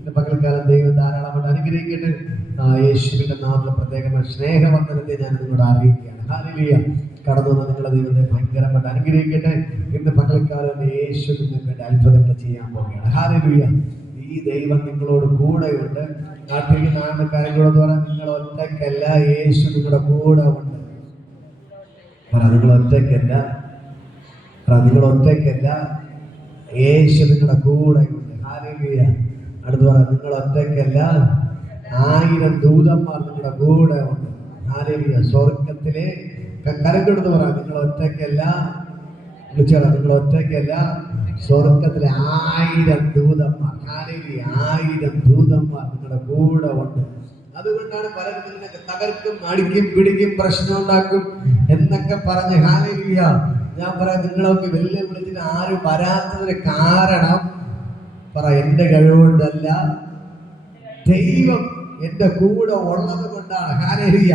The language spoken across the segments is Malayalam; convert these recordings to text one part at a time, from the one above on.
ഇന്ന് പകൽക്കാലം ദൈവം ധാരാളമായിട്ട് അനുഗ്രഹിക്കട്ടെ. യേശുവിന്റെ നാമത്തിൽ പ്രത്യേകമായ സ്നേഹവന്ദനത്തെ ഞാൻ നിങ്ങളോട് അറിയിക്കുകയാണ്. ഹാലേലൂയ കടന്നു വന്ന നിങ്ങളുടെ ദൈവത്തെ ഭയങ്കരമായിട്ട് അനുഗ്രഹിക്കട്ടെ. ഇന്ന് പകൽക്കാലം യേശു നിങ്ങൾക്ക് വേണ്ടി അത്ഭുതങ്ങൾ ചെയ്യാൻ പോവുകയാണ്. ഹാലേലൂയ ഈ ദൈവം നിങ്ങളോട് കൂടെയുണ്ട്. നാട്ടിലേക്ക് നാട് കാര്യങ്ങളോട് പറഞ്ഞാൽ നിങ്ങൾ ഒറ്റയ്ക്കല്ല യേശു നിങ്ങളുടെ കൂടെ ഉണ്ട്. നിങ്ങൾ ഒറ്റയ്ക്കല്ല. നിങ്ങൾ ഒറ്റയ്ക്കല്ല. യേശു നിങ്ങളുടെ കൂടെ അടുത്ത് പറ നിങ്ങൾ ഒറ്റയ്ക്കല്ല ആയിരം ദൂതന്മാർ നിങ്ങളുടെ കൂടെ ഉണ്ട്. ഹാലേലൂയ സ്വർഗത്തിലെ കരക്കെടുത്ത് പറയാം നിങ്ങൾ ഒറ്റയ്ക്കല്ല. വിളിച്ചാൽ നിങ്ങൾ ഒറ്റയ്ക്കല്ല സ്വർഗത്തിലെ ആയിരം ദൂതന്മാർ. ഹാലേലൂയ ആയിരം ദൂതന്മാർ നിങ്ങളുടെ കൂടെ ഉണ്ട്. അതുകൊണ്ടാണ് പലരും തകർക്കും അടിക്കും പിടിക്കും പ്രശ്നം ഉണ്ടാക്കും എന്നൊക്കെ പറഞ്ഞ് ഹാലേലൂയ ഞാൻ പറയാം നിങ്ങളൊക്കെ വെല്ലുവിളിച്ചിട്ട് ആരും വരാത്തതിന് കാരണം പറ എന്റെ കഴിവുകൊണ്ടല്ല. ദൈവം എന്റെ കൂടെ ഉള്ളത് കൊണ്ടാണ്. ഹാരലിയ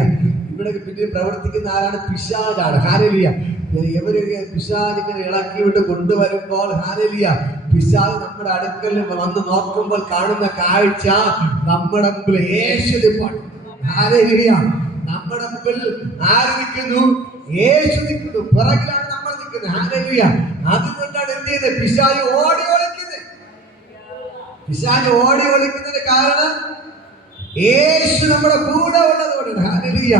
ഇവിടെ പിന്നെ പ്രവർത്തിക്കുന്ന ആരാണ്? പിശാജാണ് ഹാലേലിയ പിശാജ് പിശാജിങ്ങനെ ഇളക്കി വിട്ട് കൊണ്ടുവരുമ്പോൾ ഹാരലിയ പിശാജ് നമ്മുടെ അടുക്കൽ വന്ന് നോക്കുമ്പോൾ കാണുന്ന കാഴ്ച നമ്മുടെ മുമ്പിൽ ഹാലേലിയ നമ്മുടെ മുമ്പിൽ ആരംഭിക്കുന്നു യേശു പുറകിലാണ് ഹാലേലിയ അതുകൊണ്ടാണ് എന്ത് ചെയ്യുന്നത്? പിശാജ് ഓടി ഒളിക്കുന്നത്. പിശാജ് ഓടി ഒളിക്കുന്നതിന് കാരണം യേശു നമ്മുടെ കൂടെ ഉള്ളതുകൊണ്ടാണ് ഹാലേലൂയ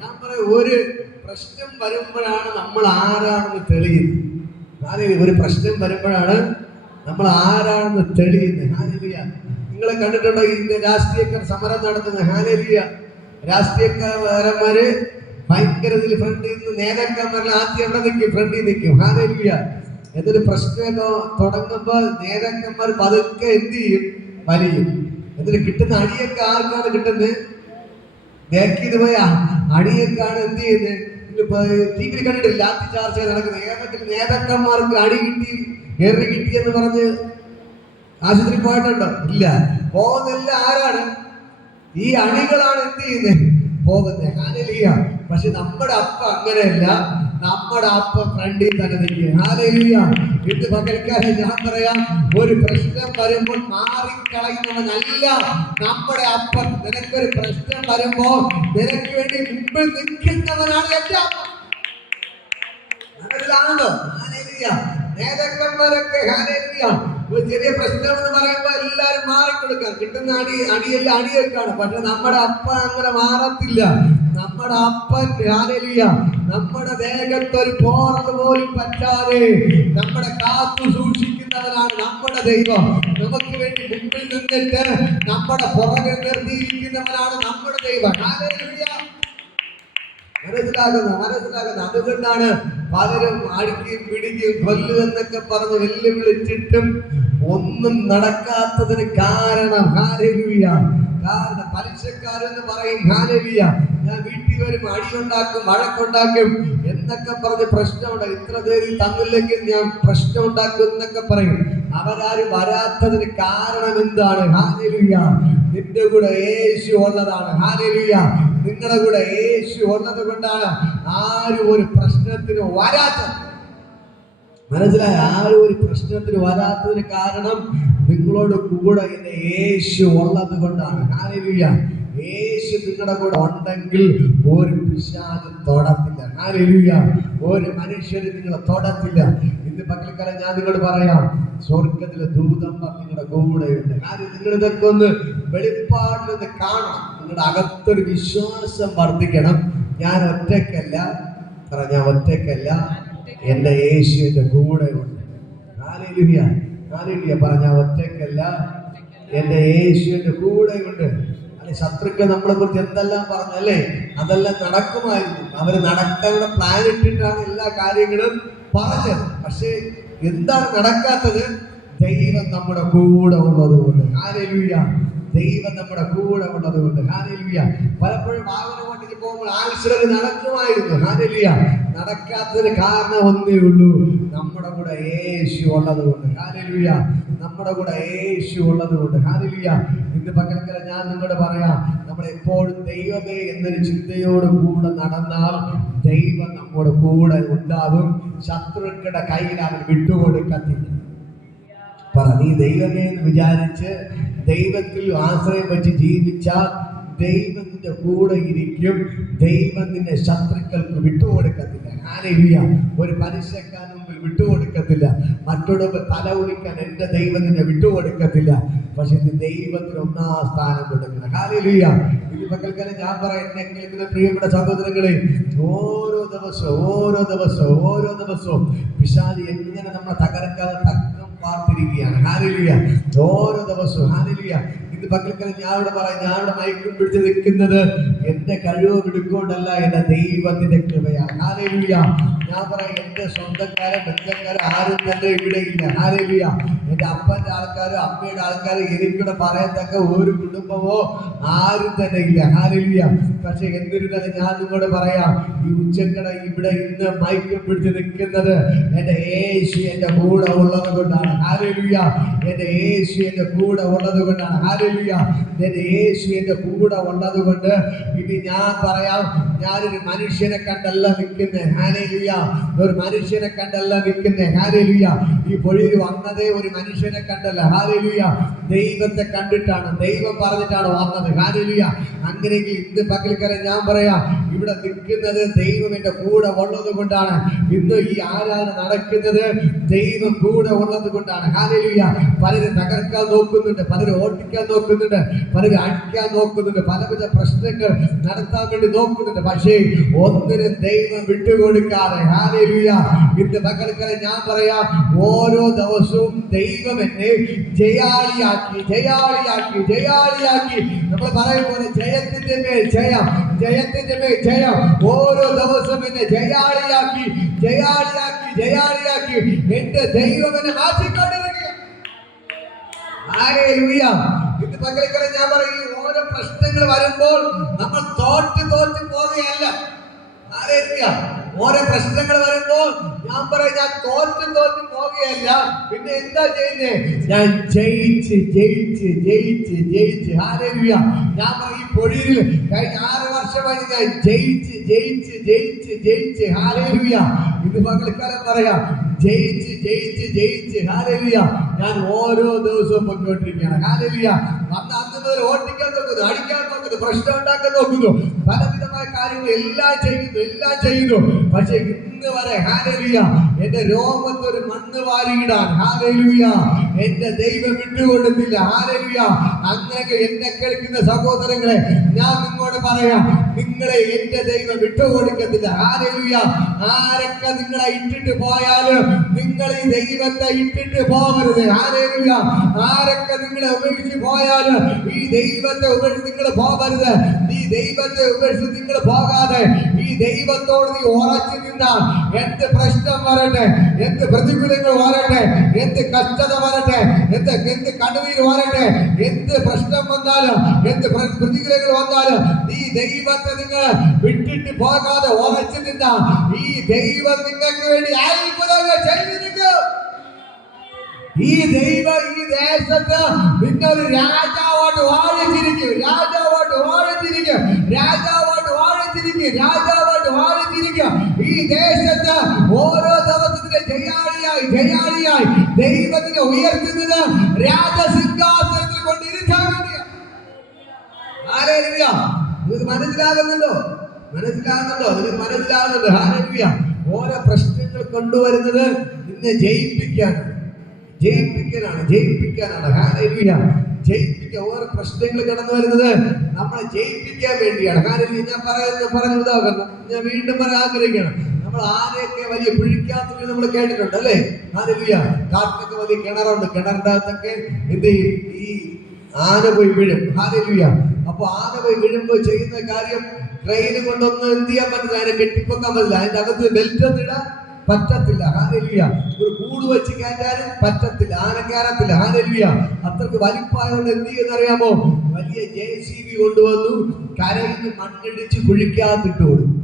ഞാൻ പറയും ഒരു പ്രശ്നം വരുമ്പോഴാണ് നമ്മൾ ആരാണെന്ന് തെളിയുന്നത്. ഒരു പ്രശ്നം വരുമ്പോഴാണ് നമ്മൾ ആരാണെന്ന് തെളിയുന്നത്. ഹാനലിയ നിങ്ങളെ കണ്ടിട്ടുണ്ടോ? ഇതിന്റെ രാഷ്ട്രീയക്കാർ സമരം നടത്തുന്നത്. ഹാനലിയ രാഷ്ട്രീയക്കാരന്മാര് ഭയങ്കര ഇതിൽ ഫ്രണ്ടിൽ നിന്ന് നേതാക്കന്മാരിൽ ആദ്യം എവിടെ നിൽക്കും? ഫ്രണ്ടിൽ നിൽക്കും. ഹാലേലൂയ. എന്നൊരു പ്രശ്നമൊക്കെ തുടങ്ങുമ്പോൾ നേതാക്കന്മാർ പതുക്കെ എന്ത് ചെയ്യും? വലിയും. എന്നിട്ട് കിട്ടുന്ന അടിയൊക്കെ ആർക്കാണ് കിട്ടുന്നത്? ബാക്കിൽ പോയ അടിയൊക്കെയാണ് എന്ത് ചെയ്യുന്നത്? ടി വിയിൽ കണ്ടിട്ടില്ല? ലാത്തി ചാർച്ച നടക്കുന്നത്. ഏതൊക്കെ നേതാക്കന്മാർക്ക് അടി കിട്ടി എറി കിട്ടി എന്ന് പറഞ്ഞ് ആശുപത്രി പോയിട്ടുണ്ടോ? ഇല്ല. പോകുന്നില്ല ആരാണ്? ഈ അണികളാണ് എന്ത് ചെയ്യുന്നത്? പോകുന്നത് ഹാലലിയ പക്ഷെ നമ്മുടെ അപ്പ അങ്ങനെയല്ല. നമ്മുടെ അപ്പ ഫ്രണ്ടിൽ തന്നെ നിൽക്കുക ഹാലലിയ ഇന്ന് പകൽക്കാലം ഞാൻ പറയാം ഒരു പ്രശ്നം വരുമ്പോൾ മാറിക്കളയുന്നവനല്ല. നമ്മുടെ അപ്പൻ. നിനക്കൊരു പ്രശ്നം വരുമ്പോൾ നിനക്ക് വേണ്ടി മുമ്പിൽ നിൽക്കുന്നവനാണ് എന്റെ അപ്പ ഹാലേലൂയ. നേതാക്കന്മാരൊക്കെ. ഒരു ചെറിയ പ്രശ്നം എന്ന് പറയുമ്പോ എല്ലാരും മാറിക്കൊടുക്കാം കിട്ടുന്ന അടി അടിയല്ല അടിയൊക്കെയാണ് പക്ഷെ നമ്മുടെ അപ്പൻ അങ്ങനെ മാറത്തില്ല. നമ്മുടെ അപ്പൻ ഹാലേലൂയ നമ്മുടെ ദേഹത്ത് ഒരു പോറൽ പോലും പറ്റാതെ നമ്മുടെ കാത്തു സൂക്ഷിക്കുന്നവനാണ് നമ്മുടെ ദൈവം. നമുക്ക് വേണ്ടി മുമ്പിൽ നിന്നിട്ട് നമ്മുടെ പുറകെ നിർത്തിയിരിക്കുന്നവനാണ് നമ്മുടെ ദൈവം. ഹാലേലൂയ മനസ്സിലാകുന്ന മനസ്സിലാകുന്ന അതുകൊണ്ടാണ് പലരും അടിക്കുകയും പിടിക്കുകയും കൊല്ലു എന്നൊക്കെ പറഞ്ഞ് വെല്ലുവിളിച്ചിട്ടും ഒന്നും നടക്കാത്തതിന് കാരണം ഹാലലുയ. കാരണം പലിശക്കാരെന്ന് പറയും ഹാലലുയ. ഞാൻ വീട്ടിൽ വരും അടിയുണ്ടാക്കും വഴക്കുണ്ടാക്കും എന്നൊക്കെ പറഞ്ഞ് പ്രശ്നമുണ്ട്. ഇത്ര പേര് തന്നില്ലെങ്കിൽ ഞാൻ പ്രശ്നം ഉണ്ടാക്കും എന്നൊക്കെ പറയും. അവരാരും വരാത്തതിന് കാരണം എന്താണ്? ഹാലലുയ. നിന്റെ കൂടെ യേശു ഉള്ളതാണ്. ഹാലലുയ. നിങ്ങളുടെ കൂടെ യേശു ഉള്ളത് കൊണ്ടാണ് ആരും ഒരു പ്രശ്നത്തിന് വരാത്തത്. മനസ്സിലായ? ആരും ഒരു പ്രശ്നത്തിന് വരാത്തതിന് കാരണം നിങ്ങളോട് കൂടെ എന്റെ യേശു ഉള്ളത് കൊണ്ടാണ്. ഹാലലുയ യേശു നിങ്ങളുടെ കൂടെ ഉണ്ടെങ്കിൽ ഒരു പിശാചും തൊടത്തില്ല. ഹാലലുയ ഒരു മനുഷ്യന് നിങ്ങളെ തൊടത്തില്ല. ഇന്ന് പകൽക്കാലം ഞാൻ നിങ്ങളോട് പറയാം സ്വർഗത്തിലെ ദൂതന്മാർ നിങ്ങളുടെ കൂടെയുണ്ട് കാര്യം നിങ്ങൾ ഇതൊക്കെ ഒന്ന് വെളിപ്പാടിലൊന്ന് കാണണം. നിങ്ങളുടെ അകത്തൊരു വിശ്വാസം വർദ്ധിക്കണം. ഞാൻ ഒറ്റയ്ക്കല്ല. പറ ഞാൻ ഒറ്റയ്ക്കല്ല. എന്റെ യേശു എന്റെ കൂടെ ഉണ്ട്. കാലിലിയ പറ പറഞ്ഞ ഒറ്റയ്ക്കല്ല. എന്റെ യേശു എന്റെ കൂടെ ഉണ്ട്. അല്ലെ ശത്രുക്കൾ നമ്മളെ കുറിച്ച് എന്തെല്ലാം പറഞ്ഞല്ലേ അതെല്ലാം നടക്കുമായിരുന്നു. അവർ നടക്കാനുള്ള പ്ലാൻ ഇട്ടിട്ടാണ് എല്ലാ കാര്യങ്ങളും പറഞ്ഞത് പക്ഷേ എന്താണ് നടക്കാത്തത്? ദൈവം നമ്മുടെ കൂടെ ഉള്ളത് കൊണ്ട് ഹാലേലുയ ദൈവം നമ്മുടെ കൂടെ ഉള്ളത് കൊണ്ട് ഹാലേലുയ പലപ്പോഴും വാഹനം കൊണ്ടിട്ട് പോകുമ്പോൾ ആവശ്യം നടക്കുമായിരുന്നു. ഹാലേലുയ നടക്കാത്തതിന് കാരണം ഒന്നേ ഉള്ളൂ. നമ്മുടെ കൂടെ യേശു ഉള്ളത് കൊണ്ട് ഹാലേലുയ നമ്മുടെ കൂടെ യേശു ഉള്ളത് കൊണ്ട് ഹാലേലുയ ഇന്ന് പകൽക്കല ഞാൻ നിങ്ങളോട് പറയാം നമ്മൾ എപ്പോഴും ദൈവമേ എന്നൊരു ചിന്തയോട് കൂടെ നടന്നാൽ ദൈവം നമ്മുടെ കൂടെ ഉണ്ടാകും. ശത്രുക്കളുടെ കയ്യിൽ അവൻ വിട്ടുകൊടുക്കത്തില്ല. പറ നീ ദൈവമേ എന്ന് വിചാരിച്ച് ദൈവത്തിൽ ആശ്രയം വെച്ച് ജീവിച്ചാൽ ദൈവം നിന്റെ കൂടെ ഇരിക്കും. ദൈവം നിന്നെ ശത്രുക്കൾക്ക് വിട്ടുകൊടുക്കത്തില്ല. ആരെയ്യ ഒരു മുമ്പിൽ വിട്ടുകൊടുക്കത്തില്ല. മറ്റുള്ളവർ തല ഉടിക്കാൻ എന്റെ ദൈവം നിന്നെ വിട്ടുകൊടുക്കത്തില്ല. പക്ഷെ ഇത് ദൈവത്തിന് ഒന്നാം സ്ഥാനം കൊടുക്കണം. ഹാലേലുയ ഇത് മക്കൾക്കെല്ലാം ഞാൻ പറയാം. എന്നെ കേൾക്കുന്ന പ്രിയപ്പെട്ട സഹോദരങ്ങളെ ഓരോ ദിവസവും ഓരോ ദിവസവും ഓരോ ദിവസവും വിശാലി എങ്ങനെ നമ്മളെ തകർക്കാതെ പാർത്തിരിക്കുകയാണ്. ഹാലിലിയ. ഓരോ ദിവസവും ഹാലിലിയ. ഇത് പക്കൽക്കല ഞാനോട് ഇവിടെ പറയാം ഞാനിവിടെ മയക്കും പിടിച്ച് നിൽക്കുന്നത് എന്റെ കഴിവ് പിടിക്കൊണ്ടല്ല എന്റെ ദൈവത്തിന്റെ കൃപയാണ്. ഹാലിലിയ. ഞാൻ പറയാം എന്റെ സ്വന്തക്കാരെ ബന്ധക്കാരെ ആരും തന്നെ ഇവിടെ ഇല്ല. ഹാലിലിയ. എന്റെ അപ്പന്റെ ആൾക്കാരും അമ്മയുടെ ആൾക്കാരോ എനിക്കിവിടെ പറയത്തക്ക ഒരു കുടുംബമോ ആരും തന്നെ ഇല്ല. ഹാലിലിയ. പക്ഷെ എന്നിരുന്നാലും ഞാൻ നിങ്ങളോട് പറയാം ഈ ഉച്ചക്കട ഇവിടെ ഇന്ന് മയക്കും പിടിച്ച് നിൽക്കുന്നത് എന്റെ യേശു എന്റെ കൂടെ ഉള്ളത് കൊണ്ടാണ്. ഹാലലുയ എന്റെ യേശു എന്റെ കൂടെ ഉള്ളത് കൊണ്ടാണ് ഹാലലുയ എന്റെ യേശു എന്റെ കൂടെ ഉള്ളത് കൊണ്ട് ഇനി ഞാൻ പറയാം ഞാനൊരു മനുഷ്യനെ കണ്ടല്ല നിൽക്കുന്നേ. ഹാലലുയ ഒരു മനുഷ്യനെ കണ്ടല്ല നിൽക്കുന്നേ. ഹാലലുയ ഈ പൊഴിയിൽ വന്നതേ ഒരു മനുഷ്യനെ കണ്ടല്ല. ഹാലലുയ ദൈവത്തെ കണ്ടിട്ടാണ്. ദൈവം പറഞ്ഞിട്ടാണ് വന്നത്. ഹാലലുയ അങ്ങനെയെങ്കിൽ ഇന്ന് പകൽക്കര ഞാൻ പറയാം ഇവിടെ നിൽക്കുന്നത് ദൈവം എന്റെ കൂടെ ഉള്ളത് കൊണ്ടാണ്. ഇന്ന് ഈ ആരാധന നടക്കുന്നത് ദൈവം കൂടെ ഉള്ളത് കൊണ്ടാണ്. ഹാലലുയ പലരും തകർക്കാൻ നോക്കുന്നുണ്ട് പലരും ഓട്ടിക്കാൻ നോക്കുന്നുണ്ട് പലരും അടിക്കാൻ നോക്കുന്നുണ്ട് പലവിധ പ്രശ്നങ്ങൾ നടത്താൻ വേണ്ടി നോക്കുന്നുണ്ട്. പക്ഷേ ഒന്നിനും ദൈവം വിട്ടുകൊടുക്കാതെ ഹാലലുയ ഇന്ന് പകൽക്കര ഞാൻ പറയാം ഓരോ ദിവസവും ദൈവം എന്നെ ജയാളിയാക്കി ജയാളിയാക്കി ജയാളിയാക്കി. നമ്മൾ പറയും പോലെ ജയത്തിന്റെ മേൽ ജയം ജയത്തിന്റെ മേൽ ജയം ഓരോ ദിവസം എന്നെ ജയാളിയാക്കി ജയാളിയാക്കി ജയാളിയാക്കി എന്റെ ദൈവം എന്നെ മാറ്റിക്കൊണ്ടിരിക്കുക. ഇന്ന് ഞാൻ പറയും ഓരോ പ്രശ്നങ്ങൾ വരുമ്പോൾ നമ്മൾ തോറ്റ് തോറ്റ് പോവുകയല്ല ഹല്ലേലൂയ. ഓരോ പ്രശ്നങ്ങൾ വരുമ്പോൾ ഞാൻ പറയും ഞാൻ തോറ്റും തോറ്റും പോവുകയല്ല പിന്നെ എന്താ ചെയ്യുന്നേ? ഞാൻ ജയിച്ച് ജയിച്ച് ജയിച്ച് ജയിച്ച്. ഹാലേലുയ ഞാൻ പറയും ഈ പൊഴിയിൽ കഴിഞ്ഞ ആറ് വർഷമായി ഞാൻ ജയിച്ച് ജയിച്ച് ജയിച്ച് ജയിച്ച്. ഹാലേലുയ ഇത് പകൽക്കാലം പറയാം ജയിച്ച് ജയിച്ച് ജയിച്ച്. ഹാലലിയ ഞാൻ ഓരോ ദിവസവും പൊയ്ക്കൊണ്ടിരിക്കുകയാണ് ഹാലലിയ വന്ന അന്ന് മുതൽ ഓട്ടിക്കാൻ നോക്കുന്നു അടിക്കാൻ നോക്കുന്നു പ്രശ്നം ഉണ്ടാക്കാൻ നോക്കുന്നു. പലവിധമായ കാര്യങ്ങൾ എല്ലാം ചെയ്യുന്നു എല്ലാം ചെയ്യുന്നു. പക്ഷെ ഇന്ന് വരെ ഹാലേലുയ എന്റെ രോമത്തെ ഒരു മണ്ണ് വാരിയിടാൻ. ഹാലേലുയ എന്റെ ദൈവം വിട്ടുകൊടുത്തില്ല. ഹാലേലുയ അങ്ങനെ എന്നെ കേൾക്കുന്ന സഹോദരങ്ങളെ ഞാൻ നിങ്ങളോട് പറയാം. നിങ്ങളെ എന്റെ ദൈവം വിട്ടുകൊടുക്കത്തില്ല. ഹാലേലുയ ആരൊക്കെ നിങ്ങളെ ഇട്ടിട്ട് പോയാലും നിങ്ങൾ ഈ ദൈവത്തെ ഇട്ടിട്ട് പോകരുത്. ഹാലേലുയ ആരൊക്കെ നിങ്ങളെ ഉപേക്ഷിച്ച് പോയാലും ഈ ദൈവത്തെ ഉപേക്ഷിച്ച് നിങ്ങൾ പോകരുത്. ഈ ദൈവത്തെ ഉപേക്ഷിച്ച് നിങ്ങൾ പോകാതെ ഈ ദൈവത്തോട് നീ ഉറച്ചു നിന്നാൽ എന്ത് പ്രശ്നം വരട്ടെ എന്ത് പ്രതികൂലങ്ങൾ വരട്ടെ എന്ത് കഷ്ടത വരട്ടെ എന്ത് എന്ത് കണ്ണുനീര് വരട്ടെ എന്ത് പ്രശ്നം വന്നാലും എന്ത് പ്രതികൂലങ്ങൾ വന്നാലും ഈ ദൈവത്തെ നിങ്ങൾ വിട്ടിട്ട് പോകാതെ ഉറച്ചു നിന്നാൽ ഈ ദൈവം നിങ്ങൾക്ക് വേണ്ടി അത്ഭുതങ്ങൾ ചെയ്തിരിക്കും. ഈ ദൈവം ഈ ദേശത്ത് നിങ്ങൾ രാജാവായിട്ട് വാഴിച്ചിരിക്കും. ദൈവത്തിനെ ഉയർത്തുന്നത് രാജസിംഹാസനത്തിൽ കൊണ്ടിരിക്കാൻ വേണ്ടിയാണ്. നിങ്ങൾക്ക് മനസ്സിലാകുന്നുണ്ടോ? മനസ്സിലാകുന്നുണ്ടോ? നിങ്ങൾക്ക് മനസ്സിലാകുന്നുണ്ട്? ആരോഗ്യ ഓരോ പ്രശ്നങ്ങൾ കൊണ്ടുവരുന്നത് ഇന്ന് ജയിപ്പിക്കാൻ ജയിപ്പിക്കാനാണ് ജയിപ്പിക്കാനാണ്. ഹാരവ്യ ജയിപ്പിക്ക. ഓരോ പ്രശ്നങ്ങൾ കടന്നു വരുന്നത് നമ്മളെ ജയിപ്പിക്കാൻ വേണ്ടിയാണ്. ഹാരവ്യ ഞാൻ പറയുന്നത് പറഞ്ഞു ഉദാഹരണം ഞാൻ വീണ്ടും പറയാൻ ആഗ്രഹിക്കണം നമ്മൾ ആരെയൊക്കെ വലിയ പിഴിക്കാത്ത നമ്മൾ കേട്ടിട്ടുണ്ട് അല്ലേ? ഹാലലുയ കാട്ടിലൊക്കെ വലിയ കിണറുണ്ട്. കിണറിന്റെ അകത്തൊക്കെ എന്ത് ചെയ്യും? ഈ ആന പോയി വീഴും. ഹാലലുയ അപ്പൊ ആന പോയി വീഴുമ്പോൾ ചെയ്യുന്ന കാര്യം ട്രെയിൻ കൊണ്ടൊന്നും എന്ത് ചെയ്യാൻ പറ്റില്ല. അതിനെ കെട്ടിപ്പൊക്കാൻ പറ്റില്ല. അതിന്റെ അകത്ത് ബെൽറ്റ് ഒന്നും ഇടാൻ പറ്റത്തില്ല. ഹാലലുയ ഒരു കൂട് വെച്ച് കയറ്റാനും പറ്റത്തില്ല. ആന കയറത്തില്ല. ഹാലലുയ അത്രയ്ക്ക് വലിപ്പായോണ്ട് എന്ത് ചെയ്യുന്നറിയാമോ? വലിയ ജെ സി ബി കൊണ്ടുവന്നു. കരയിൽ മണ്ണിടിച്ച് കുഴിക്കാത്തിട്ട് കൊടുക്കും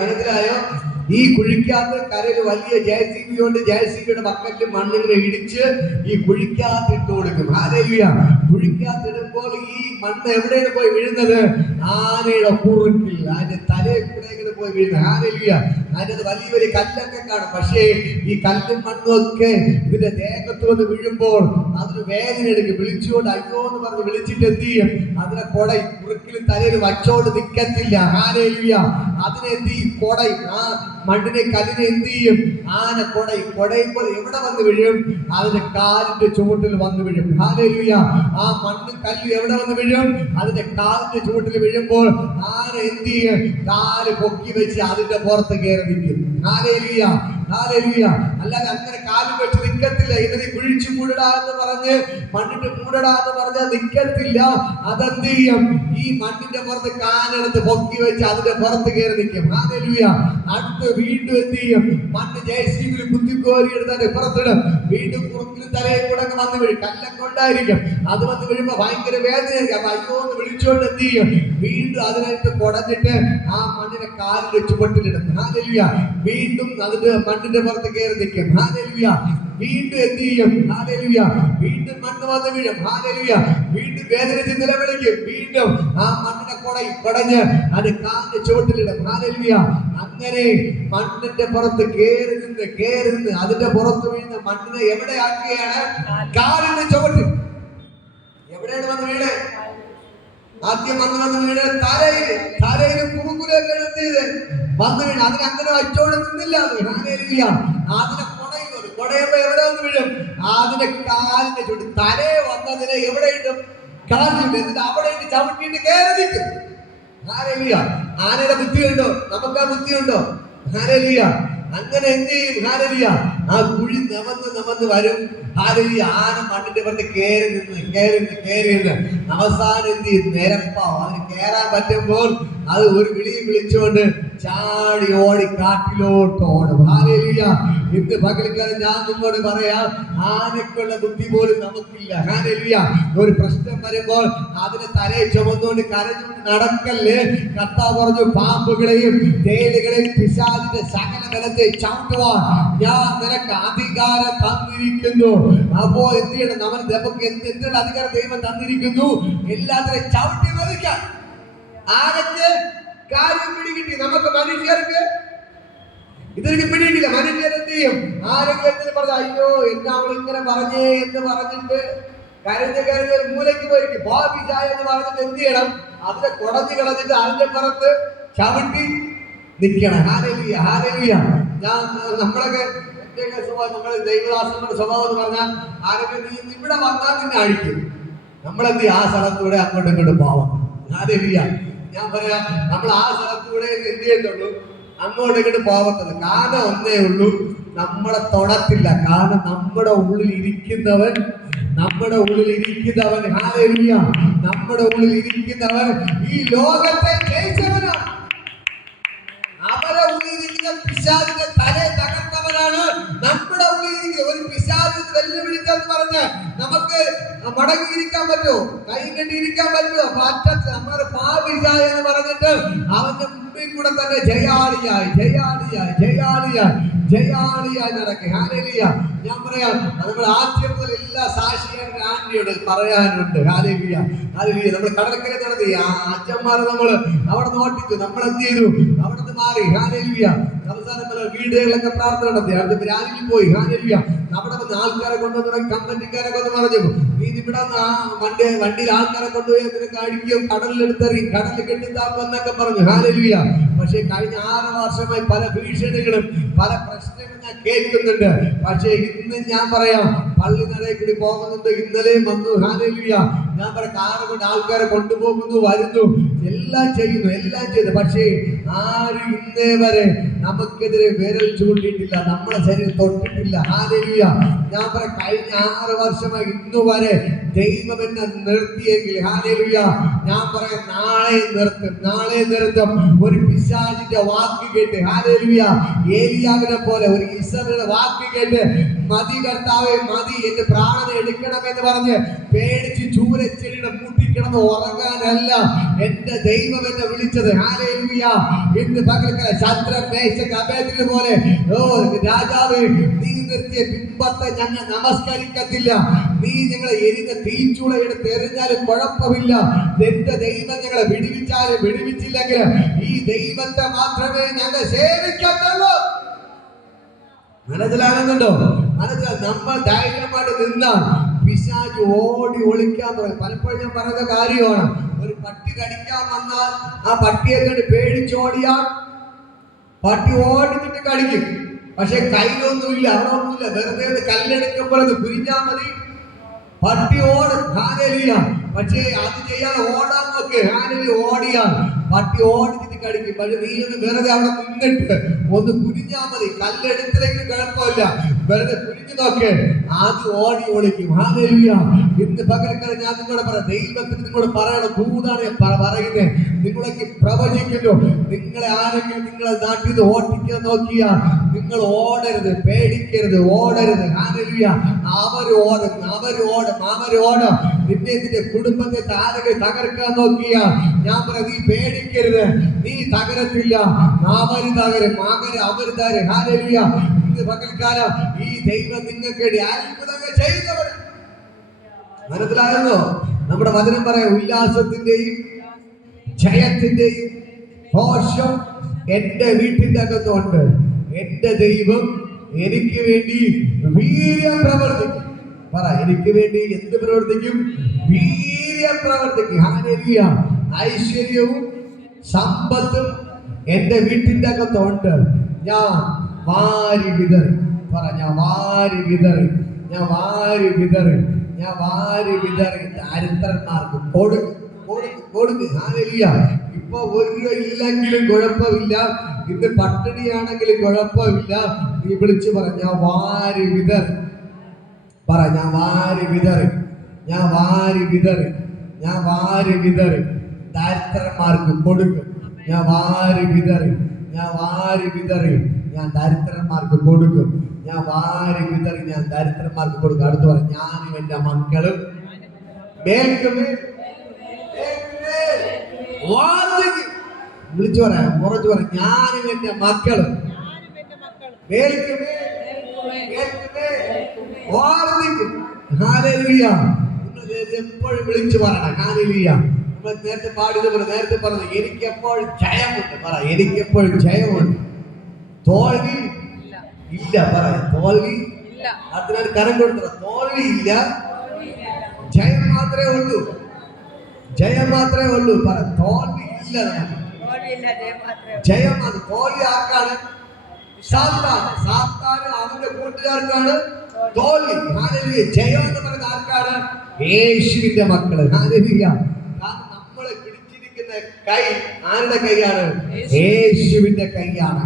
മനസ്സിലായോ? ഈ കുഴിക്കകത്ത് കരയിൽ വലിയ ജെ സി ബി കൊണ്ട് ജെ സി ബിയുടെ മണ്ണിങ്ങനെ ഇടിച്ച് ഈ കുഴിക്കകത്ത് ഇട്ട് കൊടുക്കും. കുഴിക്കകത്ത് ഇടുമ്പോൾ ഈ മണ്ണ് എവിടെയാണ് പോയി വീഴുന്നത്? ആനയുടെ കുറുക്കിൽ. അതിന്റെ തലയിൽ കൂടെ പോയി വീഴുന്നത്. ഹാലലുയ അതിനകത്ത് വലിയ വലിയ കല്ലൊക്കെ കാണും. പക്ഷേ ഈ കല്ലും മണ്ണും ഒക്കെ ഇതിന്റെ ദേഹത്ത് വന്ന് വീഴുമ്പോൾ അതിന് വേദന എടുക്കും. വിളിച്ചുകൊണ്ട് അയ്യോ എന്ന് പറഞ്ഞ് വിളിച്ചിട്ട് എന്ത് ചെയ്യും? അതിനെ കൊട മുറുക്കിലും തലയിൽ വച്ചോണ്ട് നിൽക്കത്തില്ല ഹാലേലിയ അതിനെ എന്ത് ചെയ്യും? കൊട ആ മണ്ണിനെ കല്ലിനെ എന്ത് ചെയ്യും? ആന കൊടയും കൊടയുമ്പോൾ എവിടെ വന്ന് വീഴും? അതിന്റെ കാലിന്റെ ചുവട്ടിൽ വന്ന് വീഴും. ഹാലേലിയ ആ മണ്ണ് കല്ല് എവിടെ വന്ന് വീഴും? അതിന്റെ കാലിന്റെ ചുവട്ടിൽ വീഴുമ്പോൾ ആന എന്ത് ചെയ്യും? കാൽ പൊക്കി വെച്ച് അതിന്റെ പുറത്ത് കയറി നിൽക്കും. അല്ലാതെ അങ്ങനെ കാലും വെച്ച് നിൽക്കത്തില്ല. ഇതിനെ കുഴിച്ചു മൂടടാ എന്ന് പറഞ്ഞ് മണ്ണിട്ട് മൂടടാ എന്ന് പറഞ്ഞാൽ നിൽക്കത്തില്ല. അതെന്ത് ചെയ്യും ഈ മണ്ണിന്റെ പുറത്ത് കാലെടുത്ത് പൊക്കി വെച്ച് അതിന്റെ പുറത്ത് കയറി നിൽക്കും. ഹാലേലിയ. അടുത്ത് വീണ്ടും എന്ത് ചെയ്യും മണ്ണ് ജയശ്രീവിൽ കുത്തിക്കോരി എടുത്ത് അതിന്റെ പുറത്തിടും. വീണ്ടും കുറുക്കിലും തലയിൽ കൂടെ വന്ന് വീഴും. കല്ലൊക്കെ ഉണ്ടായിരിക്കും അത് വന്ന് വീഴുമ്പോ ഭയങ്കര വേദനയായിരിക്കും. അപ്പൊ അയ്യോ എന്ന് വിളിച്ചോണ്ട് എന്ത് ചെയ്യും വീണ്ടും അതിനകത്ത് കുടഞ്ഞിട്ട് ആ മണ്ണിനെ കാലിന്റെ ചുവട്ടിലിടും ഹാലേലിയ. വീണ്ടും അതിന്റെ മണ്ണിന്റെ പുറത്ത് കയറി നിൽക്കും. വീണ്ടും എന്ത് ചെയ്യും? ഹാലലുയ. വീണ്ടും മണ്ണ് വന്ന് വീഴും. ഹാലലുയ. വീണ്ടും വേദനിച്ച് നിലവിളിക്കും. വീണ്ടും ആ മണ്ണിനെ കുടയും കുടഞ്ഞ് അത് കാലിന്റെ ചുവട്ടിലിടും. ഹാലലുയ. അങ്ങനെ മണ്ണിന്റെ പുറത്ത് കയറി നിന്ന് കയറി നിന്ന് അതിന്റെ പുറത്ത് വീഴുന്ന മണ്ണിനെ എവിടെ ആക്കുകയാണ്? കാലിന്റെ ചുവട്ടിൽ. എവിടെയാണ് വന്ന് വീട് ആദ്യം വന്ന് വന്ന് വീട് തലയിൽ തലയിൽ കുറുകുലൊക്കെ എടുത്തത്. വന്ന് വീണ്. അതിന് അങ്ങനെ വച്ചോടെ നിന്നില്ല അതിനെ കൊടയും ഒരു കൊടയുമ്പോ എവിടെ വന്ന് വീഴും? അതിന്റെ കാലിന്റെ ചുട്ട് തലയെ വന്നതിനെ എവിടെ ഇട്ടും കളഞ്ഞിട്ട് എന്നിട്ട് അവിടെ ഇട്ട് ചവിട്ടിയിട്ട് കയറി നിൽക്കും. ഹാലേലുയ ആനയുടെ ബുദ്ധിയുണ്ടോ നമുക്ക് ആ ബുദ്ധിയുണ്ടോ അങ്ങനെ എന്ത് ചെയ്യും? ഹാലേലുയ ആ കുഴി നിവന്ന് നിവന്ന് വരും. ഹാലേലുയ ആന മണ്ണിന്റെ പുറത്ത് കയറി നിന്ന് കയറി നിന്ന് കയറി നിന്ന്. അവസാനം നിരപ്പാവും അതിന് കയറാൻ പറ്റുമ്പോൾ അത് ഒരു വിളി വിളിച്ചുകൊണ്ട് ചാടി ഓടി കാട്ടിലോട്ട് ഓടും. ആരെയില്ല ഇന്ന് പകൽക്കാലം ഞാൻ നിങ്ങളോട് പറയാം ആനക്കുള്ള ബുദ്ധി പോലും നമുക്കില്ല. ഹാലേലുയ ഒരു പ്രശ്നം വരുമ്പോൾ അതിനെ തലയെ ചുമന്നുകൊണ്ട് കരഞ്ഞു നടക്കല്ലേ? കത്ത പറഞ്ഞു പാമ്പുകളെയും തേലുകളെയും പിശാദിന്റെ സകല ബലത്തെ ചവിട്ടുവാൻ ഞാൻ നിനക്ക് അധികാരം തന്നിരിക്കുന്നു. അപ്പോ എന്ത് ചെയ്യണം? നമ്മൾ നമുക്ക് എന്ത് എന്നുള്ള അധികാരം ദൈവം തന്നിരിക്കുന്നു? എല്ലാത്തിനെ ചവിട്ടി മതിക്കാൻ ആരൊക്കെ കാര്യം പിടികിട്ടി. നമുക്ക് മനുഷ്യർക്ക് ഇതെനിക്ക് പിടിയിട്ടില്ല മനുഷ്യർ എന്ത് ആരെങ്കിലും പറഞ്ഞു അയ്യോ എന്നാ അവൾ ഇങ്ങനെ പറഞ്ഞേ എന്ന് പറഞ്ഞിട്ട് കരഞ്ഞ കരഞ്ഞ മൂലയ്ക്ക് പോയിരിക്കും. ഭാവി ചായ എന്ന് പറഞ്ഞിട്ട് എന്ത് ചെയ്യണം? അതിനെ കുടഞ്ഞു കളഞ്ഞിട്ട് അതിന്റെ പുറത്ത് ചവിട്ടി നിൽക്കണം. ഹാരലിയ ഹാരലിയ ഞാൻ നമ്മളൊക്കെ എന്റെയൊക്കെ സ്വഭാവം നമ്മൾ ദൈവദാസങ്ങളുടെ സ്വഭാവം എന്ന് പറഞ്ഞാൽ ആരെങ്കിലും നീ ഇവിടെ വന്നാൽ നിന്നെ അഴിക്കും. നമ്മളെന്ത് ആ സ്ഥലത്തൂടെ അങ്ങോട്ടും ഇങ്ങോട്ടും പോവാം. ഹാരലിയ ഞാൻ പറയാം നമ്മൾ ആ സ്ഥലത്തൂടെ എന്ത് ചെയ്യത്തുള്ളൂ അങ്ങോട്ടും ഇങ്ങോട്ട് പോകത്തുള്ളൂ കാരണം ഒന്നേ ഉള്ളൂ നമ്മളെ തൊടത്തില്ല കാരണം നമ്മുടെ ഉള്ളിൽ ഇരിക്കുന്നവൻ നമ്മുടെ ഉള്ളിൽ ഇരിക്കുന്നവൻ ഹാലേലുയ നമ്മുടെ ഉള്ളിൽ ഇരിക്കുന്നവൻ ഈ ലോകത്തെ ജയിച്ചവനാണ് അവരെ ഉള്ളിയിരിക്കുന്ന പിശാചിന്റെ തലയെ തകർത്തവരാണ് നമ്മുടെ ഉള്ളിലിരിക്കുന്ന ഒരു പിശാദ് വെല്ലുവിളിക്കാന്ന് പറഞ്ഞ് നമുക്ക് മടങ്ങിയിരിക്കാൻ പറ്റുമോ കൈ കെട്ടിയിരിക്കാൻ പറ്റുമോ പാറ്റ നമ്മുടെ പാപിശായ എന്ന് പറഞ്ഞിട്ട് അവന്റെ മുമ്പിൽ കൂടെ തന്നെ ജയാളിയായി ജയാളിയായി ജയാളിയായി ജയാളിയായി നടക്കുക. ഹാലേലിയ ഞാൻ പറയാം നമ്മൾ ആദ്യം മുതൽ എല്ലാ സാക്ഷികളുടെ ആന്റിയോട് പറയാനുണ്ട്. ഹാലേലിയ ഹാലേലിയ നമ്മൾ കടൽക്കര നടത്തി ആ അച്ഛന്മാരെ നമ്മൾ അവിടെ നോട്ടിച്ചു നമ്മൾ എന്ത് ചെയ്തു? അവിടെ മാറി. ഹാലേലിയ അവസാനം നമ്മൾ വീടുകളിലൊക്കെ പ്രാർത്ഥന നടത്തി. അടുത്ത് ഗ്രാമിൽ പോയി. ഹാലേലിയ അവിടെ വന്ന് ആൾക്കാരെ കൊണ്ടുവന്ന് കമ്പനിക്കാരെ കൊണ്ട് പറഞ്ഞു. നീ ഇവിടെ വണ്ടി വണ്ടിയിൽ ആൾക്കാരെ കൊണ്ടുപോയി നിനക്ക് അടിക്കുകയും കടലിലെടുത്തെറിയും കടലിൽ കെട്ടിത്താക്കും എന്നൊക്കെ പറഞ്ഞു. ഹാലേലിയ പക്ഷേ കഴിഞ്ഞ ആറ് വർഷമായി പല ഭീഷണികളും പല പ്രശ്നങ്ങളും കേൾക്കുന്നുണ്ട്. പക്ഷേ ഇന്ന് ഞാൻ പറയാം പള്ളി നടയിൽ കൂടി പോകുന്നുണ്ട്. ഇന്നലെയും വന്നു. ഹാനലിയ ഞാൻ പറയാം കാറ് കൊണ്ട് ആൾക്കാരെ കൊണ്ടുപോകുന്നു വരുന്നു. എല്ലാം ചെയ്യുന്നു എല്ലാം ചെയ്തു. പക്ഷേ ആരും ഇന്നേ വരെ നമുക്കെതിരെ വിരൽ ചൂണ്ടിയിട്ടില്ല. നമ്മളെ ശരീരം തൊട്ടിട്ടില്ല. ഹാനലിയ ഞാൻ പറയാം കഴിഞ്ഞ ആറ് വർഷമായി ഇന്നു വരെ ദൈവം എന്നെ നിർത്തിയെങ്കിൽ ഹാലേലിയ ഞാൻ പറയാം നാളെ നിർത്തും നാളെ നിർത്തും. ഒരു പിശാചിന്റെ വാക്ക് കേട്ട് ഹാലേലിയ ഏലിയാവിനെ പോലെ ഒരു ഇസബിയുടെ വാക്ക് കേട്ട് മതി കർത്താവെ മതി എന്റെ പ്രാണനെ എടുക്കണമെന്ന് പറഞ്ഞ് പേടിച്ച് ചൂരച്ചെടിയുടെ കിടന്ന് ഉറങ്ങാനല്ല എന്റെ ദൈവം എന്നെ വിളിച്ചത്. ഇന്ന് പകൽക്കല ചന്ദ്രമേശ കപേതിന് പോലെ ഓ രാജാവ് നീ നിർത്തിയ ബിംബത്തെ ഞങ്ങൾ നമസ്കരിക്കത്തില്ല. നീ ഞങ്ങളെ എരിഞ്ഞ തീച്ചുളയെടുത്ത് എറിഞ്ഞാലും കുഴപ്പമില്ല. എന്റെ ദൈവം ഞങ്ങളെ വിടുവിച്ചാലും വിടുവിച്ചില്ലെങ്കിൽ ഈ ദൈവത്തെ മാത്രമേ ഞങ്ങൾ സേവിക്കത്തുള്ളൂ. മനസ്സിലാകുന്നുണ്ടോ? മനസ്സിലാ നമ്മൾ ധൈര്യമായിട്ട് നിന്നാൽ പിശാച് ഓടി ഒളിക്കാൻ തുടങ്ങി. പലപ്പോഴും ഞാൻ പറയുന്ന കാര്യമാണ് ഒരു പട്ടി കടിക്കാൻ വന്നാൽ ആ പട്ടിയെ കണ്ട് പേടിച്ചോടിയാൽ പട്ടി ഓടിച്ചിട്ട് കടിക്കും. പക്ഷെ കയ്യിലൊന്നുമില്ല അവിടെ ഒന്നുമില്ല വെറുതെ കല്ലെടുക്കുമ്പോൾ അത് കുരിഞ്ഞാൽ മതി. പട്ടി ഓടും ഹാനലിയ. പക്ഷേ അത് ചെയ്യാതെ ഓടാൻ നോക്കി ഹാനലി ഓടിയാൽ പട്ടി ഓടിച്ചിട്ട് കടിക്കും പക്ഷെ നീ ഒന്ന് വെറുതെ അവിടെ നിന്നിട്ട് ഒന്ന് കുനിഞ്ഞാ മതി. കല്ലെടുത്തിലേക്ക് കുഴപ്പമില്ല. വെറുതെ കുനിഞ്ഞു നോക്കേ. ആദ്യം ഓടി ഒളിക്കും. ഹാനലിയ ഇന്ന് പകരക്കാരെ ഞാൻ നിങ്ങളോട് പറയാം. ദൈവത്തിന് നിങ്ങളോട് പറയണം. ഭൂതാണ് ഞാൻ പറ- പറയുന്നത് നിങ്ങളൊക്കെ പ്രവചിക്കുന്നു. നിങ്ങളെ ആരെങ്കിലും നിങ്ങളെ നാട്ടിൽ നിന്ന് ഓട്ടിക്കാൻ നോക്കിയാ നിങ്ങൾ ഓടരുത്. പേടിക്കരുത്. ഓടരുത്. ഹാനലിയ അവർ ഓടും. അവർ ഓടും. അവർ ഓടും. നിന്നെ നിന്റെ കുടുംബത്തെ താരകൾ തകർക്കാൻ നോക്കിയാ. ഞാൻ പറയാം നീ പേടിക്കരുത് നീ തകരത്തില്ല. നാമര് തകരും. മാകര് അവർ തകര് ഹാലലിയ. ഇന്ന് പകൽക്കാലം ഈ ദൈവം നിങ്ങൾക്ക് വേണ്ടി അത്ഭുതങ്ങൾ ചെയ്യുന്നവർ മനസ്സിലായോ? നമ്മുടെ വചനം പറയാം ഉല്ലാസത്തിന്റെയും ജയത്തിന്റെയും ഘോഷം എന്റെ വീട്ടിന്റെ അകത്തുണ്ട്. എന്റെ ദൈവം എനിക്ക് വേണ്ടി വീര്യം പ്രവർത്തിക്കും. പറ എനിക്ക് വേണ്ടി എന്ത് പ്രവർത്തിക്കും? വീര്യം പ്രവർത്തിക്കും. ഐശ്വര്യവും സമ്പത്തും എന്റെ വീട്ടിന്റെ അകത്തോണ്ട് ഞാൻ വാരി വിതറി. പറ ഞാൻ വാരി വിതറി. ഞാൻ വാരി വിതറി. ഞാൻ വാരി വിതറി ദാരിദ്രന്മാർക്ക് കൊടുക്കും കൊടുക്ക്. ഹാനലിയ ഇപ്പൊ ഒരു ഇല്ലെങ്കിലും കുഴപ്പമില്ല. ഇന്ന് പട്ടിണിയാണെങ്കിലും കുഴപ്പമില്ല. നീ വിളിച്ചു പറ ഞാൻ വാരി വിതറി. പറ ഞാൻ വാരി വിതറി. ഞാൻ വാരി വിതറി. ഞാൻ വാരി വിതറി. ദാരിദ്രന്മാർക്ക് കൊടുക്കും. ഞാൻ വാരി വിതറി ഞാൻ വാരി വിതറി ഞാൻ ദാരിദ്രന്മാർക്ക് കൊടുക്കും. ഞാൻ വാരി വിതറി ഞാൻ ദാരിദ്രന്മാർക്ക് കൊടുക്കും. അടുത്ത് പറ ഞാനും എന്റെ മക്കളും. വിളിച്ചു പറയാം കുറച്ചു പറയാം ഞാനും എന്റെ മക്കളും എപ്പോഴും വിളിച്ചു പറയണം. ഹാലേലൂയ. നേരത്തെ പാടിയത് പോലെ നേരത്തെ പറഞ്ഞു എനിക്കെപ്പോൾ ജയമുണ്ട്. പറ എനിക്കെപ്പോൾ ജയമുണ്ട്. തോൽവി ഇല്ല. പറ തോൽവി അതിനാണ് കരം കൊടുത്തത്. തോൽവി ഇല്ല. ജയം മാത്രമേ ഉള്ളൂ. ജയം മാത്രമേ ഉള്ളൂ. പറ തോൽവി ഇല്ല ജയം അത് തോൽവി ആർക്കാണ്? സാത്താൻ. സാത്താൻ അവന്റെ കൂട്ടുകാർക്കാണ്. തോൽവി. ജയം എന്ന് പറയുന്നത് ആർക്കാണ്? യേശുവിന്റെ മക്കൾ. പിടിച്ചിരിക്കുന്ന കൈ ആരുടെ കൈയാണ്? യേശുവിന്റെ കൈയാണ്.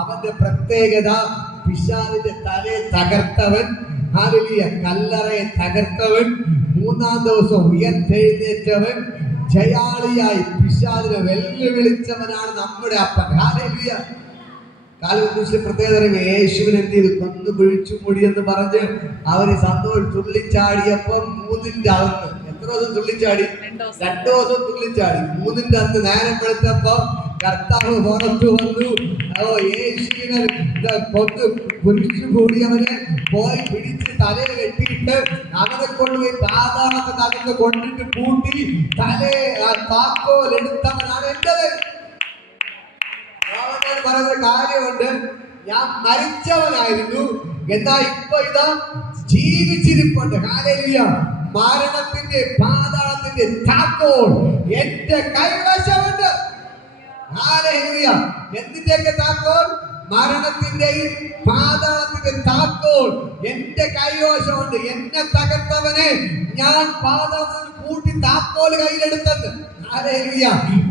അവന്റെ പ്രത്യേകത പിശാലിന്റെ തലയെ തകർത്തവൻ. ഹാലലിയ കല്ലറയെ തകർത്തവൻ. മൂന്നാം ദിവസം ഉയർത്തെഴുന്നേറ്റവൻ. ജയാളിയായി പിശാലിനെ വെല്ലുവിളിച്ചവനാണ് നമ്മുടെ അപ്പൻ. ഹാലലിയ കാൽവന്യൂസിലെ പ്രത്യേകത? യേശുവിനെ എന്ത് ചെയ്തു? കൊന്നു പിഴിച്ചു മുടി എന്ന് പറഞ്ഞ് അവർ സന്തോഷം തുള്ളിച്ചാടിയപ്പോ മൂന്നിന്റെ അന്ന് എത്ര ദിവസം തുള്ളിച്ചാടി. രണ്ടു ദിവസം. തുള്ളിച്ചാടി. മൂന്നിന്റെ അന്ന് നേരം വെളുത്തപ്പോ കർത്താവ് പുറത്തു വന്നു. ഓ യേശുവിനെ കൊന്നു കുരിച്ചു കൂടിയവനെ പോയി പിടിച്ച് തലയെ കെട്ടിയിട്ട് അവനെ കൊണ്ടുപോയി പാതാളത്തെ തകർന്ന് കൊണ്ടിട്ട് പൂട്ടി തലേ താക്കോൽ എടുത്തവനാണ് എന്റത് പറയുന്ന കാര്യമുണ്ട്. ഞാൻ മരിച്ചവനായിരുന്നു. എന്നാ ഇപ്പൊ ഇതാ ജീവിച്ചിരിപ്പുണ്ട്. ഹാലേലിയ മരണത്തിന്റെ പാതാളത്തിന്റെ താക്കോൽ എന്റെ കൈവശമുണ്ട്. എന്തിന്റെയൊക്കെ താക്കോൽ മരണത്തിന്റെയും പാതാളത്തിന്റെ താക്കോൽ എന്റെ കൈവശമുണ്ട്. എന്നെ തകർത്തവനെ ഞാൻ പാതാളത്തിൽ കൂട്ടി താക്കോൽ കയ്യിലെടുത്തത്.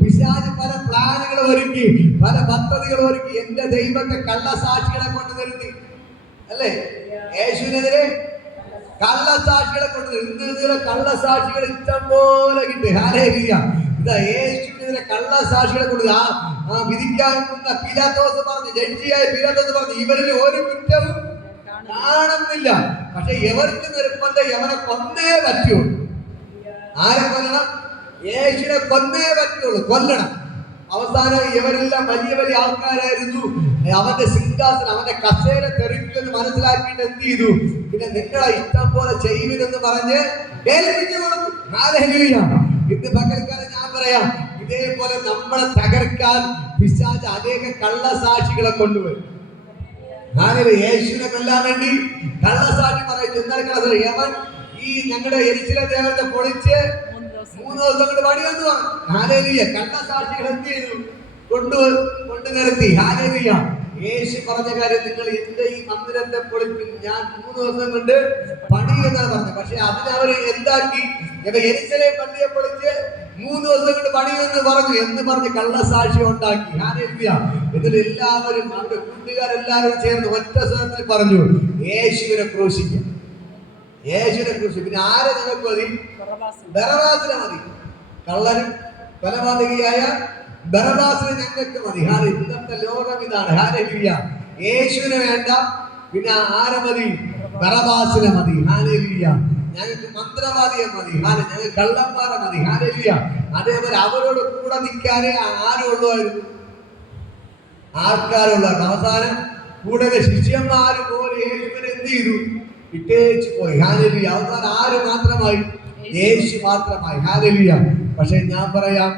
പിശാജ് പല പ്ലാനുകൾ ഒരുക്കി പല പദ്ധതികൾ ഒരുക്കി എന്റെ ദൈവത്തെ കള്ളസാക്ഷികളെ കൊണ്ട് നിർത്തി. അല്ലേ? യേശുവിനെതിരെ കള്ളസാക്ഷികളെ കൊണ്ട് നിർത്തി. ഇന്നലെ കള്ളസാക്ഷികൾ ഇഷ്ടം പോലെ കിട്ടി. ഇതാ യേശുവിനെതിരെ കള്ളസാക്ഷികളെ കൊണ്ട് ആ പിലാത്തോസ് പറഞ്ഞു ജഡ്ജിയായ പിലാത്തോസ് പറഞ്ഞു ഇവരിൽ ഒരു കുറ്റവും കാണുന്നില്ല. പക്ഷെ എവർക്ക് നിർബന്ധം എവനെ കൊന്നേ പറ്റുള്ളൂ. ആരെ കൊല്ലണം? യേശുവിനെ കൊന്നേ പറ്റുള്ളൂ. കൊല്ലണം. അവസാനം ഇവരെല്ലാം വലിയ വലിയ ആൾക്കാരായിരുന്നു. അവന്റെ സിംഹാസനം അവന്റെ കസേര തെറിക്കുമെന്ന് മനസ്സിലാക്കിയിട്ട് എന്ത് ചെയ്തു? പിന്നെ നിങ്ങളെ ഇഷ്ടം പോലെ ചെയ്യുവിനെന്ന് പറഞ്ഞ് ഏൽപ്പിച്ചു കൊടുത്തു. ഇന്ന് പകൽക്കാലം ഞാൻ പറയാം ഇതേപോലെ നമ്മളെ തകർക്കാൻ പിശാച് അനേക കള്ളസാക്ഷികളെ കൊണ്ടുവരും ഞാനിത് യേശുവിനെ കൊല്ലാൻ വേണ്ടി കള്ളസാക്ഷി പറയുന്നു. കള്ളസാക്ഷി ഈ ഞങ്ങളുടെ എരിച്ചിലെ ദേവത്തെ പൊളിച്ച് മൂന്ന് ദിവസം കൊണ്ട് പണി വന്നു ഹാലേലിയ. കള്ളസാക്ഷികൾ എന്ത് ചെയ്തു? കൊണ്ടു കൊണ്ടു നിരത്തി. ഹാലേലിയ. യേശു പറഞ്ഞ കാര്യം നിങ്ങൾ എന്റെ ഈ മന്ദിരത്തെ പൊളിപ്പിൻ. ഞാൻ മൂന്ന് ദിവസം കൊണ്ട് പണി എന്നാണ് പറഞ്ഞത്. പക്ഷെ അതിനവർ എന്താക്കി? എരിച്ചലെ പള്ളിയെ പൊളിച്ച് മൂന്ന് ദിവസം കൊണ്ട് പണി എന്ന് പറഞ്ഞു. എന്ന് പറഞ്ഞ് കള്ളസാക്ഷി ഉണ്ടാക്കി. ഹാലേലിയ. എന്നിട്ട് എല്ലാവരും അവരുടെ കൂട്ടുകാരെല്ലാവരും ചേർന്ന് ഒറ്റ സ്വരത്തിൽ പറഞ്ഞു യേശുവിനെ ക്രൂശിക്കും. യേശുവിനെ ക്രൂശിക്കും. പിന്നെ ആരെ മതി? ബറബാസിനെ മതി. കള്ളനും കൊലപാതകിയായ ബറബാസിനെ ഞങ്ങൾക്ക് മതി. ഹാരി ഇന്നത്തെ ലോകം ഇതാണ്. ഹാലലിയ യേശുവിനെ വേണ്ട. പിന്നെ ആരെ മതി? ബറബാസിനെ മതി. ഹാലലിയ ഞങ്ങൾക്ക് മന്ത്രവാദിയെ മതി. ഹാല ഞങ്ങൾക്ക് കള്ളന്മാരെ മതി. ഹാലലിയ അതേപോലെ അവരോട് കൂടെ നിൽക്കാനേ ആരും ഉള്ളുമായിരുന്നു ആൾക്കാരുള്ള അവസാനം കൂടെ ശിഷ്യന്മാര് പോലെ യേശുവിനെ എന്ത് ചെയ്തു? ഇട്ടേച്ച് പോയി. ഹാലലിയ അവസാനം ആര് മാത്രമായി യേശു മാത്രമായി. ഹാലലിയ പക്ഷെ ഞാൻ പറയാം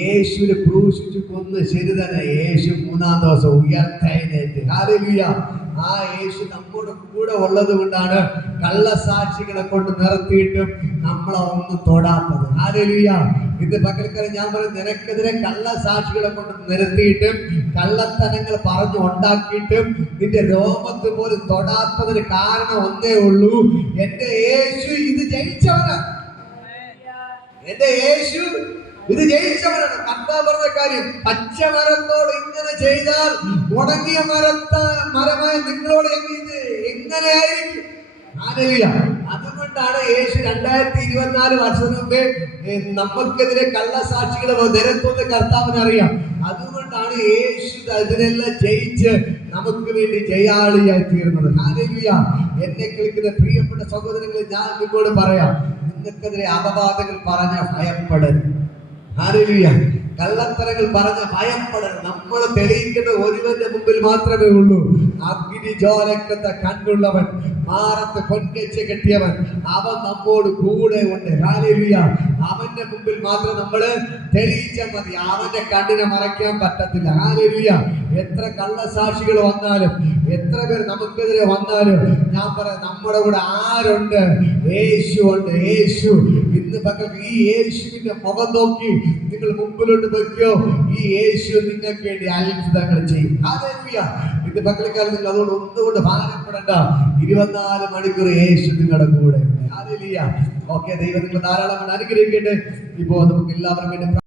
യേശുവിനെ ക്രൂശിച്ചു കൊന്ന് ശരി തന്നെ യേശു മൂന്നാം ദിവസം ഉയർത്തെഴുന്നേറ്റ് ഹാലലിയ ആ യേശു നമ്മുടെ കൂടെ ഉള്ളത് കൊണ്ടാണ് കള്ളസാക്ഷികളെ കൊണ്ട് നിർത്തിയിട്ടും നമ്മളെ ഒന്നും തൊടാത്തത്. ഹാലലിയ ഇത് പകൽക്കാലം ഞാൻ പറയും നിനക്കെതിരെ കള്ളസാക്ഷികളെ കൊണ്ട് നിർത്തിയിട്ടും കള്ളത്തനങ്ങൾ പറഞ്ഞു ഉണ്ടാക്കിയിട്ടും നിന്റെ രോമത്ത് പോലും തൊടാത്തതിന് കാരണം ഒന്നേ ഉള്ളൂ. എന്റെ യേശു ഇത് ജയിച്ചവനാണ്. എന്റെ യേശു ഇത് ജയിച്ചവനാണ് കർത്താവ് പറഞ്ഞ കാര്യം പച്ച മരത്തോട് ഇങ്ങനെ ചെയ്താൽ മുടങ്ങിയ മരത്ത മരമായ നിങ്ങളോട് എങ്ങനെ ഹല്ലേലൂയ. അതുകൊണ്ടാണ് യേശു രണ്ടായിരത്തി ഇരുപത്തിനാല് വർഷം മുമ്പേ നമുക്കെതിരെ കള്ളസാക്ഷികളെ നിരത്തുന്ന കർത്താവിന് അറിയാം. അതുകൊണ്ടാണ് യേശു അതിനെല്ലാം ജയിച്ച് നമുക്ക് വേണ്ടി ജയാളിയായി തീർന്നത്. ഹാലേലുയ. എന്നെ കേൾക്കുന്ന പ്രിയപ്പെട്ട സഹോദരങ്ങൾ ഞാൻ നിങ്ങളോട് പറയാം. നിങ്ങൾക്കെതിരെ അപവാദങ്ങൾ പറഞ്ഞ ഭയപ്പെടരുത്. ഹാലേലുയ. കള്ളത്തരങ്ങൾ പറഞ്ഞ ഭയപ്പെടരുത്. നമ്മൾ തെളിയിക്കേണ്ട ഒരുവന്റെ മുമ്പിൽ മാത്രമേ ഉള്ളൂ. അഗ്നി ജോലക്കത്തെ കണ്ടുള്ളവൻ മാറത്ത് പൊൻകച്ച് കെട്ടിയവൻ അവൻ നമ്മോട് കൂടെ ഉണ്ട്. അവന്റെ മുമ്പിൽ മാത്രം നമ്മൾ തെളിയിച്ചാൽ മതി. അവന്റെ കണ്ണിനെ മറയ്ക്കാൻ പറ്റത്തില്ല. ഹാലേലുയ എത്ര കള്ളസാക്ഷികൾ വന്നാലും എത്ര പേർ നമുക്കെതിരെ വന്നാലും ഞാൻ പറയാം നമ്മുടെ കൂടെ ആരുണ്ട്? യേശു ഉണ്ട്. യേശു. ഇന്ന് പകൽ ഈ യേശുവിന്റെ മുഖം നോക്കി നിങ്ങൾ മുമ്പിലോട്ട് വെക്കോ ഈ യേശു നിങ്ങൾക്ക് വേണ്ടി അത്ഭുതങ്ങൾ ചെയ്യും. ഹാലേലുയ ഇന്ന് പകൽക്കാലം നിങ്ങൾ അതുകൊണ്ട് ഒന്നുകൊണ്ട് ഭാരപ്പെടേണ്ട. ഇരുപത്തിനാല് മണിക്കൂർ യേശു നിങ്ങളുടെ കൂടെ ഓക്കെ ദൈവം നിങ്ങൾ ധാരാളം അനുഗ്രഹിക്കട്ടെ. ഇപ്പോ നമുക്ക് എല്ലാവർക്കും